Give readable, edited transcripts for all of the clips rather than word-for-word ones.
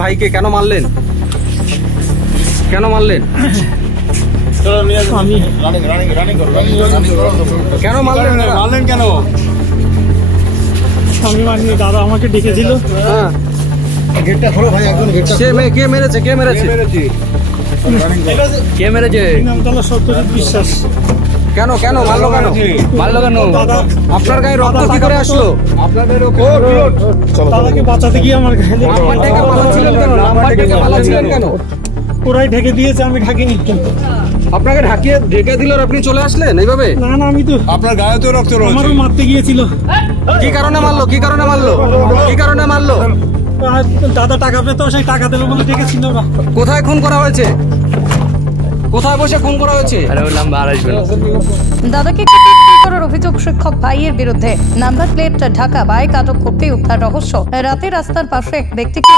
ভাইকে কেন মারলেন? কেন মারলেন? কেন মারলেন কেন? আমি মারিনি, দাদা আমাকে ডেকেছিল। হ্যাঁ, গেটটা খোলো ভাই, একদম গেটটা। কে মেরেছে? কে মেরেছে? কে মেরেছে? নামতলা সত্যজিৎ বিশ্বাস। কেন মারলো? কেন দাদা আপনার গায়ে রক্ত কি করে আসলো? দাদাকে বাঁচাতে গিয়ে আমার গায়ে নাম্বার ডেকে পালাচ্ছিলেন কেন? ওরাই ঢেকে দিয়েছে, আমি ঢাকিনি। আপনাকে ঢেকে দিল আর আপনি চলে আসলেন এইভাবে? না, আমি তো আপনার গায়ে তো রক্ত রয়েছে। আমারও মারতে গিয়েছিল। কি কারণে মারলো? আর দাদা টাকা পেতো, সেই টাকা দেবে বলে ডেকেছিল ওরা। কোথায় খুন করা হয়েছে? কোথায় বসে খুন করা হয়েছে? দাদাকে করার অভিযোগ শিক্ষক ভাইয়ের বিরুদ্ধে। নাম্বার প্লেট ঢাকা, বাইক আটক করতে উদ্ধার রহস্য। রাতে রাস্তার পাশে এক ব্যক্তিকে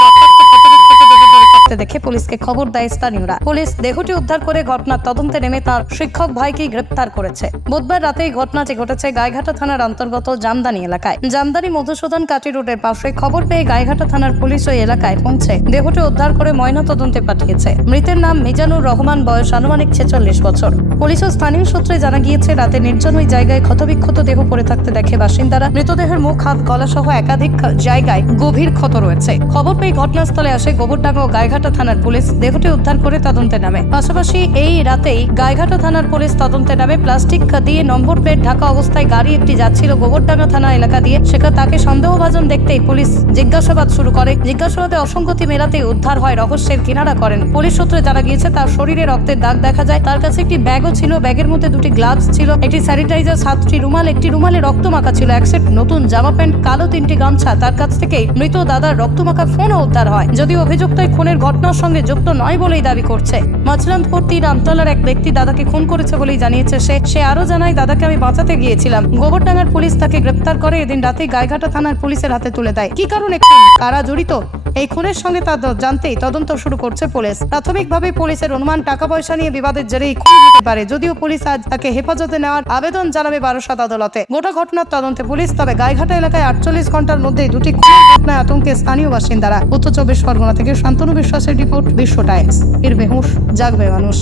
দেখে পুলিশকে খবর দেয় স্থানীয়রা। পুলিশ দেহটি উদ্ধার করে ঘটনার তদন্তে নেমে তার শিক্ষক ভাইকে গ্রেপ্তার করেছে। বুধবার রাতে এই ঘটনাটি ঘটেছে গাইঘাটা থানার অন্তর্গত জামদানি এলাকায়। জামদানি মধুসূদন কাটি রোডের পাশে। খবর পেয়ে গাইঘাটা থানার পুলিশ ওই এলাকায় পৌঁছে দেহটি উদ্ধার করে ময়না তদন্তে পাঠিয়েছে। মৃতের নাম মিজানুর রহমান, বয়স আনুমানিক 46 বছর। পুলিশ ও স্থানীয় সূত্রে জানা গিয়েছে, রাতে নির্জন ওই জায়গায় ক্ষতবিক্ষত দেহ পড়ে থাকতে দেখে বাসিন্দারা। মৃতদেহের মুখ, হাত, গলা সহ একাধিক জায়গায় গভীর ক্ষত রয়েছে। খবর পেয়ে ঘটনাস্থলে আসে গোবরডাঙ্গা ও গাইঘাটা থানার পুলিশ। দেহটি উদ্ধার করে তদন্তে নামে। পাশাপাশি এই রাতেই গাইঘাটা থানার পুলিশ তদন্তে নামে। প্লাস্টিক দিয়ে নম্বর প্লেট ঢাকা অবস্থায় গাড়ি একটি যাচ্ছিল গোবরডাঙ্গা থানা এলাকা দিয়ে। সেখানে তাকে সন্দেহভাজন দেখতেই পুলিশ জিজ্ঞাসাবাদ শুরু করে। জিজ্ঞাসাবাদে অসঙ্গতি মেলাতেই উদ্ধার হয় রহস্যের কিনারা করেন। পুলিশ সূত্রে জানা গিয়েছে, তার শরীরে রক্তের দাগ দেখা যায়। তার কাছে একটি ব্যাগও ছিল। ব্যাগের মধ্যে দুটি গ্লাভস ছিল, একটি স্যানিটাইজার, 7টি রুমাল, একটি রুমালে রক্ত মাখা ছিল, এক সেট নতুন জামা প্যান্ট, কালো 3টি গামছা। তার কাছ থেকেই মৃত দাদার রক্তমাখা ফোনও উদ্ধার হয়। যদিও অভিযুক্ত এই খুনের ঘটনার সঙ্গে যুক্ত নয় বলেই দাবি করছে। মাঝরাতপর্তি রামতলার এক ব্যক্তি দাদাকে খুন করেছে বলেই জানিয়েছে সে আরো জানায়, দাদাকে আমি বাঁচাতে গিয়েছিলাম। গোবরডাঙ্গার পুলিশ তাকে গ্রেপ্তার করে এদিন রাতে গাইঘাটা থানার পুলিশের হাতে তুলে দেয়। কি কারণে খুন, কারা জড়িত এই খুনের সঙ্গে তা জানতেই তদন্ত শুরু করছে পুলিশ। প্রাথমিকভাবে পুলিশের অনুমান, টাকা পয়সা নিয়ে বিবাদের জেরেই খুন হতে পারে। যদিও পুলিশ আজ তাকে হেফাজতে নেওয়ার আবেদন জানাবে বারাসাত আদালতে। গোটা ঘটনার তদন্তে পুলিশ। তবে গাইঘাটা এলাকায় 48 ঘন্টার মধ্যেই দুটি খুনের ঘটনায় আতঙ্কে স্থানীয় বাসিন্দারা। উত্তর 24 পরগনা থেকে শান্তনু বিশ্বাসের রিপোর্ট, বিশ্ব টাইমস। ফিরবে হুঁশ, জাগবে মানুষ।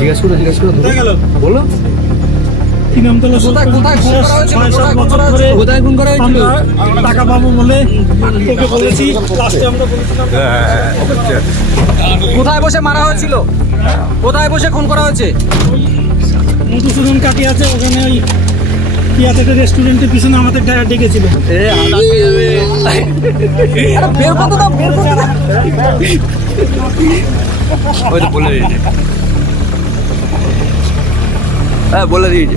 জিজ্ঞাসা করো বলো। টাকা পাবো বলে তোকে বলেছি, লাস্টে আমরা বলেছিলাম। কোথায় বসে মারা হয়েছিল? কোথায় বসে খুন করা হয়েছে? মধুসূদন কাটি আছে, ওখানে ওই কি আছে একটা রেস্টুরেন্টের পিছনে আমাদের ডেকেছিল। বলে দিয়েছে।